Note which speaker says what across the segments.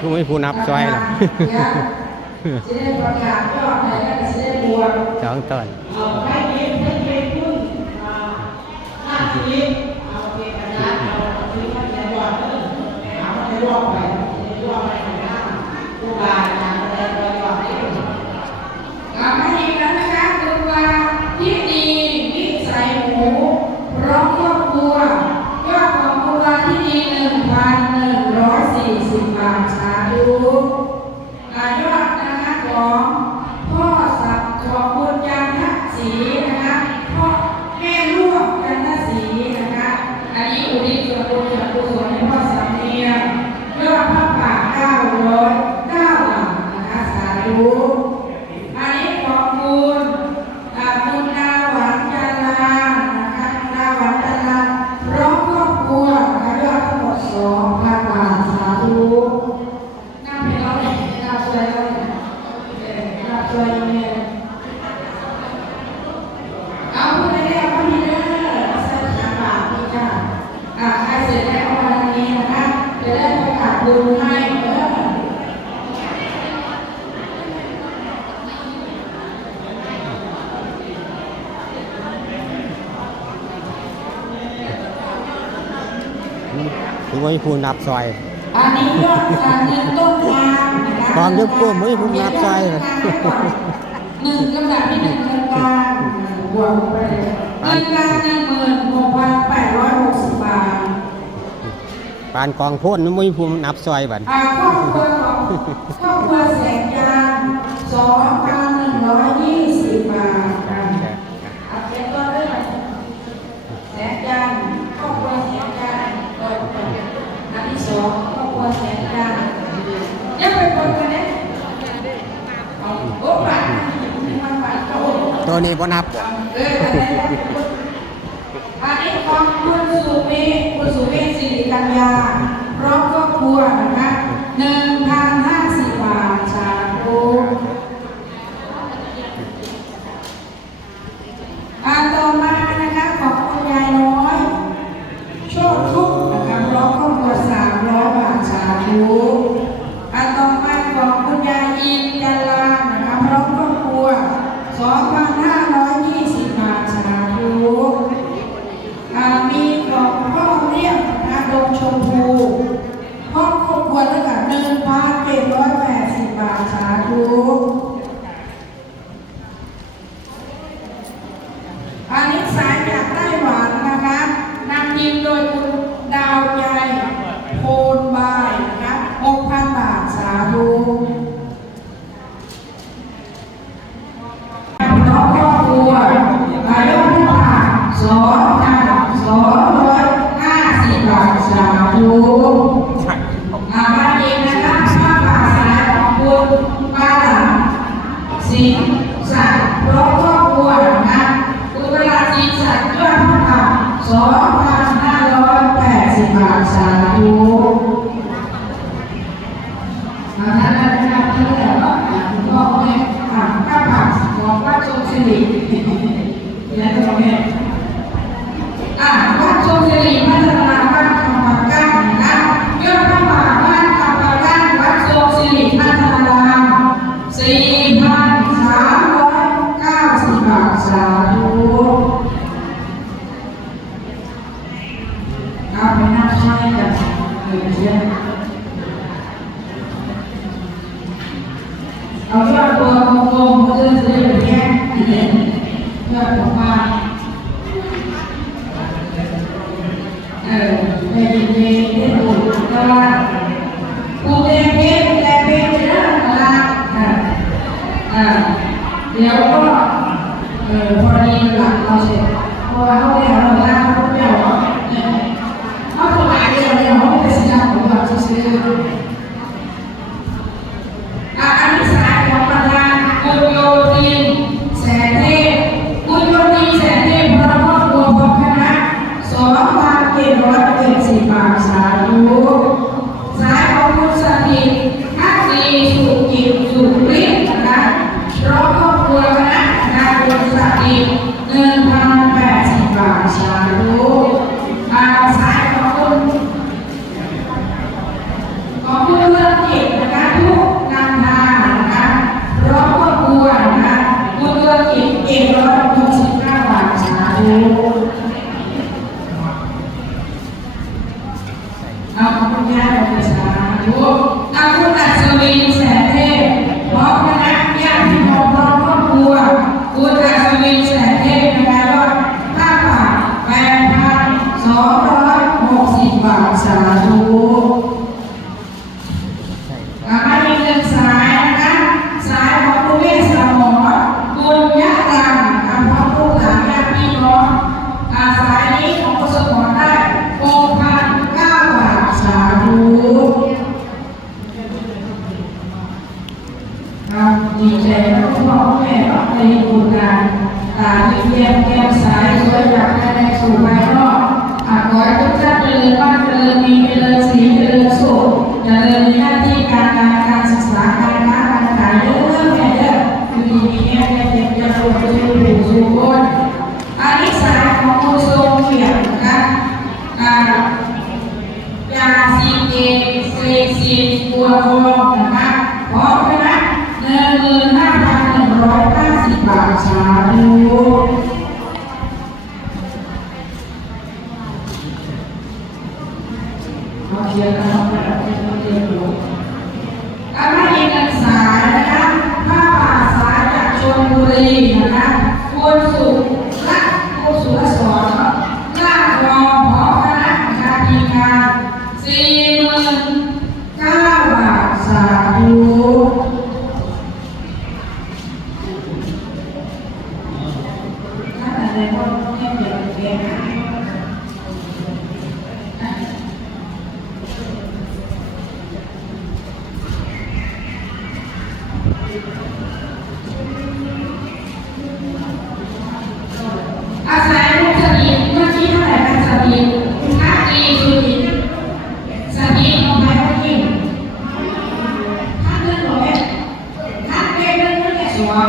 Speaker 1: ผู้ไม่ผู้นับซอย
Speaker 2: หรอก
Speaker 1: สองต
Speaker 2: อนให้เลี้ยงให้ไปพุ่งน่าดี ถึงว่า
Speaker 1: ผู้นับซอย
Speaker 2: อันนี้ยอดการเงินต้นทางค
Speaker 1: วามยกกลุ่มไม่ผู้นับซอย
Speaker 2: หนึ่งกำดับที่หนึ่งเงินกลางบวกไปเงินกลางหนึ่งหมื่นหกพันแปดร้อยหกสิบบาท
Speaker 1: ปานกองพ้นน้ำมือภูนับซอยบั
Speaker 2: นครอบครัวของครอบครัวแสงยานสองพันหนึ่งร้อยยี่สิบบาท ตัวนี้บ่นับ
Speaker 1: บ่
Speaker 2: อันนี้ของคุณสุเมธคุณสุเมธสิริกัญญาพร้อมครอบครัวนะคะหนึ่งพันห้า 2,520 บาทสาธุมีของพ่อเรียกนะดงชมพูพ่อครอบครัวด้วยกัน1,780 บาทสาธุ ฐานะที่เราเท่ยวคุณพ่อแม่ถามข้าผักบอกว่าชมสิริและคุณแม่อะวัดชมสิริพัฒนาบ้านคำปากก้นะยอดพระาบ้านคำปากก้วัดชมสิริพัฒนารามสี่พันสามร้อยเก้าสิบบาทสาธุเอาไปนั่งใช้กันเอ เดินซื้อแบบนี้เพื่อบอกว่าเออเป็นเด็กที่ถูกก็ผู้เรียนเป็นแต่เป็นเรื่องละอ่าอ่าเดี๋ยวก็เออพอดีหลังเราเสร็จพอเขาเรียน against เทียนแก้มสายสวยจากภายในสู่ภายนอกอาขห้ทุกท่าเจริญบ้านเจริญมีเจริญสีเจริญ นบุรีนะคะบนสุรักบนสุรสอนลาดรอหอคณะนะคะทีมงานสี่หมื่นเก้าบาทสาธุท่านอะไรก็แค่เดียวเองนะ สิวะ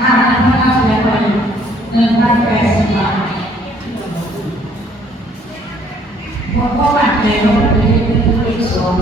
Speaker 2: อ่าอันพระราชยานหนึ่งพันแปดสิบบาทพวกก็บาดเจ็บเป็นผู้ที่สอง